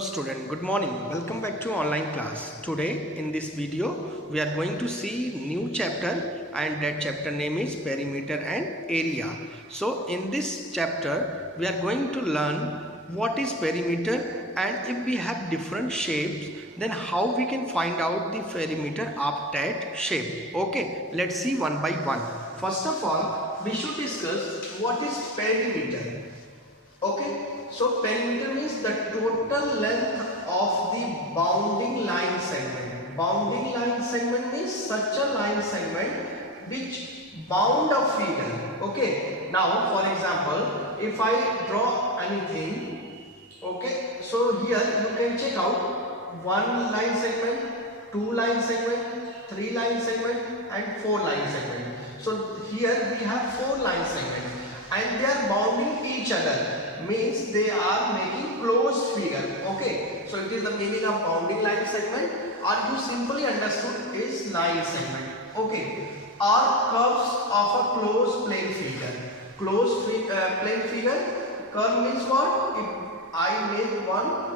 student, good morning. Welcome back to online class. Today in this video we are going to see new chapter, and that chapter name is perimeter and area. So in this chapter we are going to learn what is perimeter, and if we have different shapes, then how we can find out the perimeter of that shape. Okay, let's see one by one. First of all, we should discuss what is perimeter. Okay, so perimeter means the total length of the bounding line segment. Bounding line segment means such a line segment which bound a figure. Okay, now for example, if I draw anything, okay, so here you can check out one line segment, two line segment, three line segment and four line segment. So here we have four line segments and they are bounding each other, means they are making closed figure. Okay, so it is the meaning of bounding line segment, or you simply understood is line segment. Okay, are curves of a closed plane figure. Closed plane figure, curve means what? If I make one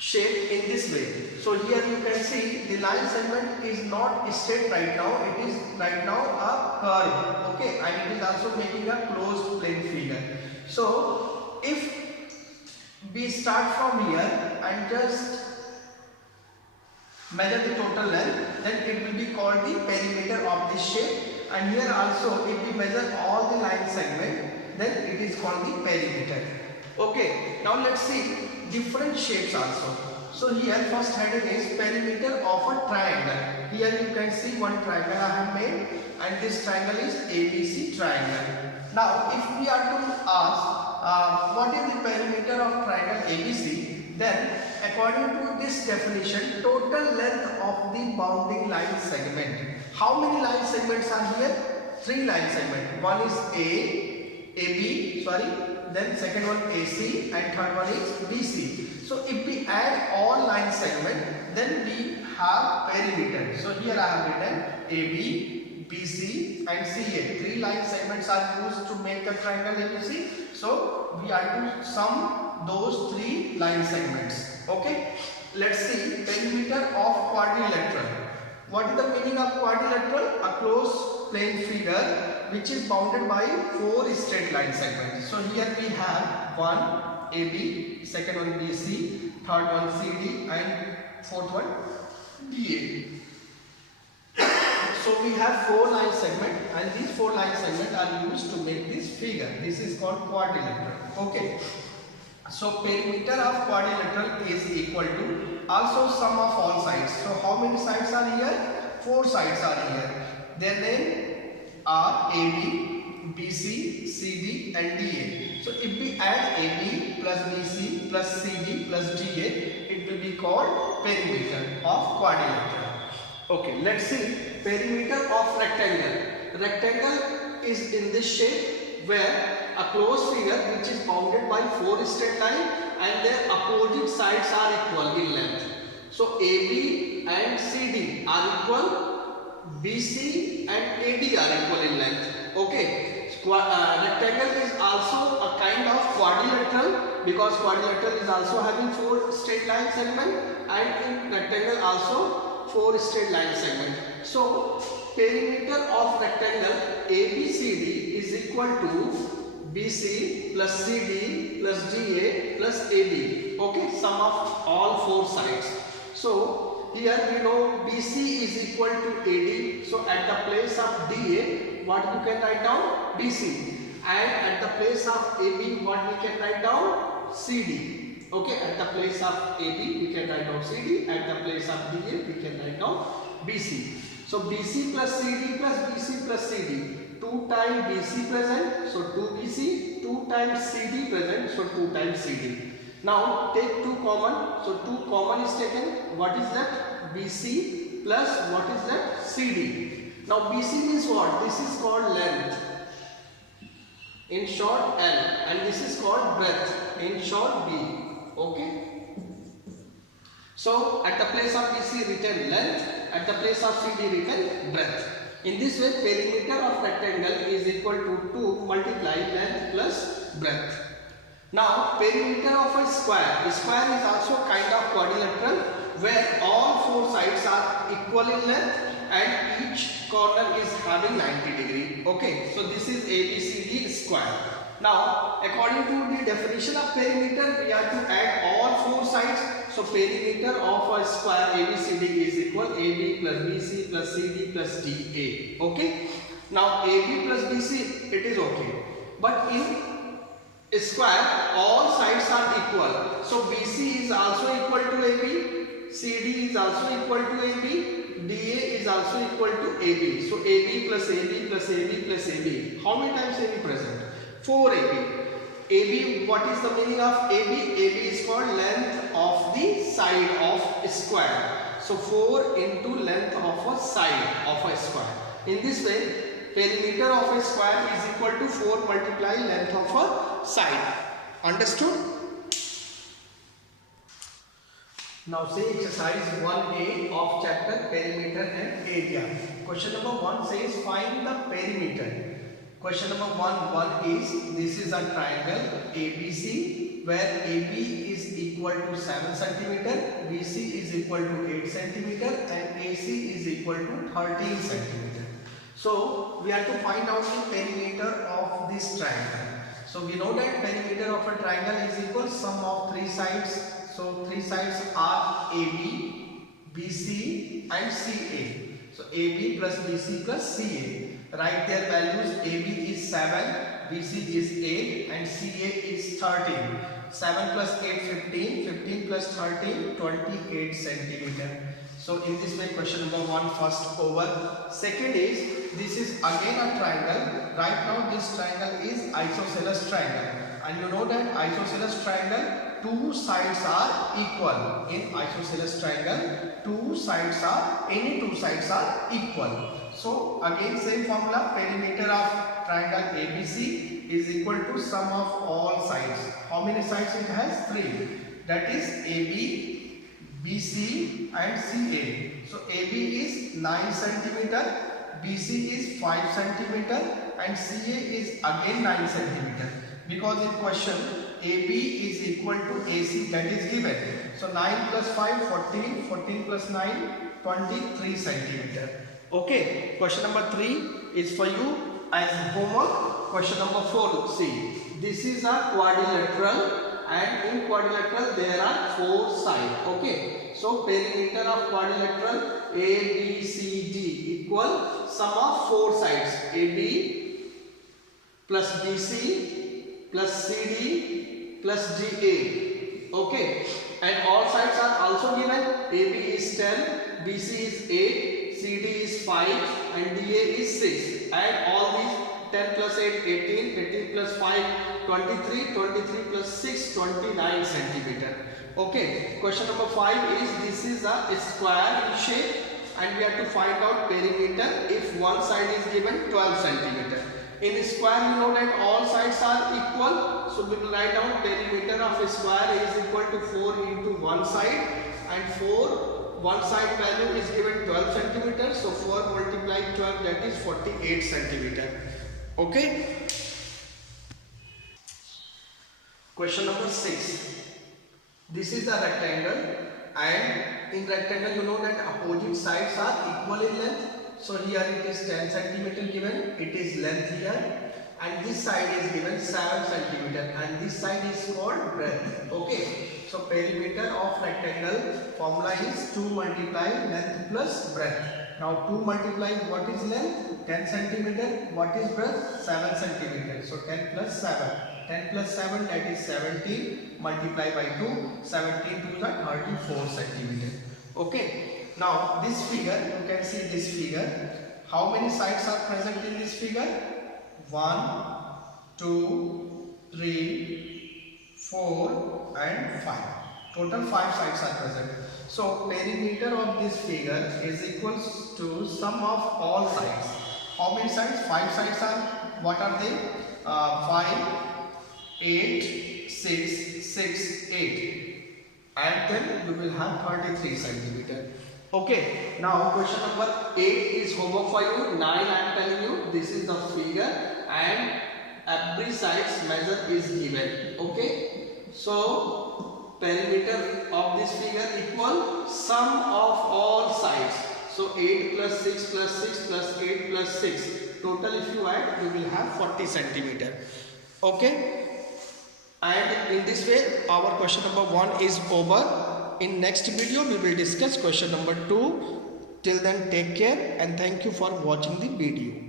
shape in this way, so here you can see the line segment is not straight right now, it is right now a curve. Okay, and it is also making a closed plane figure. So if we start from here and just measure the total length, then it will be called the perimeter of this shape. And here also if we measure all the line segment, then it is called the perimeter. Okay, now let's see different shapes also. So here first heading is perimeter of a triangle. Here you can see one triangle I have made, and this triangle is ABC triangle. Now if we are to ask what is the perimeter of triangle ABC, then according to this definition, total length of the bounding line segment. How many line segments are here? Three line segments. One is AB, then second one AC and third one is BC. So if we add all line segments, then we have perimeter. So here I have written AB, BC and CA. Three line segments are used to make a triangle ABC. So we are to sum those three line segments. Okay, let's see perimeter of quadrilateral. What is the meaning of quadrilateral? A closed plane figure which is bounded by four straight line segments. So here we have one AB, second one BC, third one CD and fourth one DA. So we have four line segments, and these four line segments are used to make this figure. This is called quadrilateral. Okay, so perimeter of quadrilateral is equal to also sum of all sides. So how many sides are here? Four sides are here. Their name are AB, BC, CD and DA. So if we add AB plus BC plus CD plus DA, it will be called perimeter of quadrilateral. Okay, let's see perimeter of rectangle. Rectangle is in this shape where a closed figure which is bounded by four straight lines and their opposite sides are equal in length. So AB and CD are equal, BC and AD are equal in length. Okay, rectangle is also a kind of quadrilateral because quadrilateral is also having four straight line segment, and in rectangle also four straight line segment. So perimeter of rectangle ABCD is equal to BC plus CD plus DA plus AD. Okay, sum of all four sides. So here we know BC is equal to AD. So at the place of DA, what you can write down? BC. And at the place of AB, what we can write down? CD. Okay, at the place of AB, we can write down CD. At the place of DA, we can write down BC. So BC plus CD plus BC plus CD. 2 times BC present, so 2 BC. 2 times CD present, so 2 times CD. Now take 2 common, so 2 common is taken. What is that? BC plus what is that? CD. Now BC means what? This is called length, in short L, and this is called breadth, in short B. Okay. So at the place of BC written length, at the place of CD written breadth. In this way perimeter of rectangle is equal to 2 multiply length plus breadth. Now perimeter of a square is also kind of quadrilateral where all four sides are equal in length and each corner is having 90 degree. Okay, so this is ABCD square. Now according to the definition of perimeter, we have to add all four sides. So perimeter of a square ABCD is equal AB plus BC plus CD plus DA. Okay, now AB plus BC, it is okay, but in a square all sides are equal, so BC is also equal to AB, CD is also equal to AB, DA is also equal to AB. So AB plus AB plus AB plus AB. How many times AB present? 4 AB. AB, what is the meaning of AB? AB is called length of the side of a square. So 4 into length of a side of a square. In this way, perimeter of a square is equal to 4 multiply length of a side. Understood? Now say exercise 1A of chapter perimeter and area. Question number 1 says find the perimeter. Question number 1 is, this is a triangle ABC where AB is equal to 7 cm, BC is equal to 8 cm and AC is equal to 13 cm. So we have to find out the perimeter of this triangle. So we know that perimeter of a triangle is equal sum of 3 sides. So 3 sides are AB, BC and CA. So AB plus BC plus CA. Write their values. AB is 7, BC is 8 and CA is 13. 7 plus 8 15, 15 plus 13 28 cm. So in this way question number 1 first over. Second is, this is again a triangle. Right now this triangle is isosceles triangle, and you know that isosceles triangle, two sides are equal. In isosceles triangle, any two sides are equal. So again same formula, perimeter of triangle ABC is equal to sum of all sides. How many sides it has? 3. That is AB, BC and CA. So AB is 9 cm, BC is 5 cm and CA is again 9 cm. Because in question AB is equal to AC, that is given. So 9 plus 5 14, 14 plus 9 23 cm. Okay, question number 3 is for you as homework. Question number 4, see, this is a quadrilateral and in quadrilateral there are 4 sides. Okay, so perimeter of quadrilateral ABCD equal sum of 4 sides, AB plus BC plus CD plus DA. Okay, and all sides are also given. AB is 10, BC is 8, CD is 5 and DA is 6. Add all these, 10 plus 8 18, 18 plus 5 23, 23 plus 6 29 cm. Okay, question number 5 is, this is a square in shape and we have to find out perimeter if one side is given 12 cm. In a square you know that all sides are equal, so we will write down perimeter of a square is equal to 4 into one side, and 4 one side value is given 12 cm, so 4 multiplied 12, that is 48 cm. Okay. Question number 6. This is a rectangle and in rectangle you know that opposite sides are equal in length. So here it is 10 cm given, it is length here, and this side is given 7 cm and this side is called breadth. Okay, so perimeter of rectangle formula is 2 multiply length plus breadth. Now 2 multiply what is length? 10 cm. What is breadth? 7 cm. So 10 plus 7. 10 plus 7, that is 17, multiply by 2, 17 to the 34 cm. Okay. Now this figure, you can see this figure. How many sides are present in this figure? 1, 2, 3, 4 and 5. Total 5 sides are present. So perimeter of this figure is equals to sum of all sides. How many sides? 5 sides are, what are they? 5, 8, 6, 6, 8. And then you will have 33 cm. Okay, now question number 8 is homework for you. 9 I am telling you, this is the figure and every side's measure is given. Okay, so perimeter of this figure equal sum of all sides. So 8 plus 6 plus 6 plus 8 plus 6, total if you add you will have 40 centimeter. Okay, and in this way our question number 1 is over. In next video we will discuss question number 2. Till then, take care and thank you for watching the video.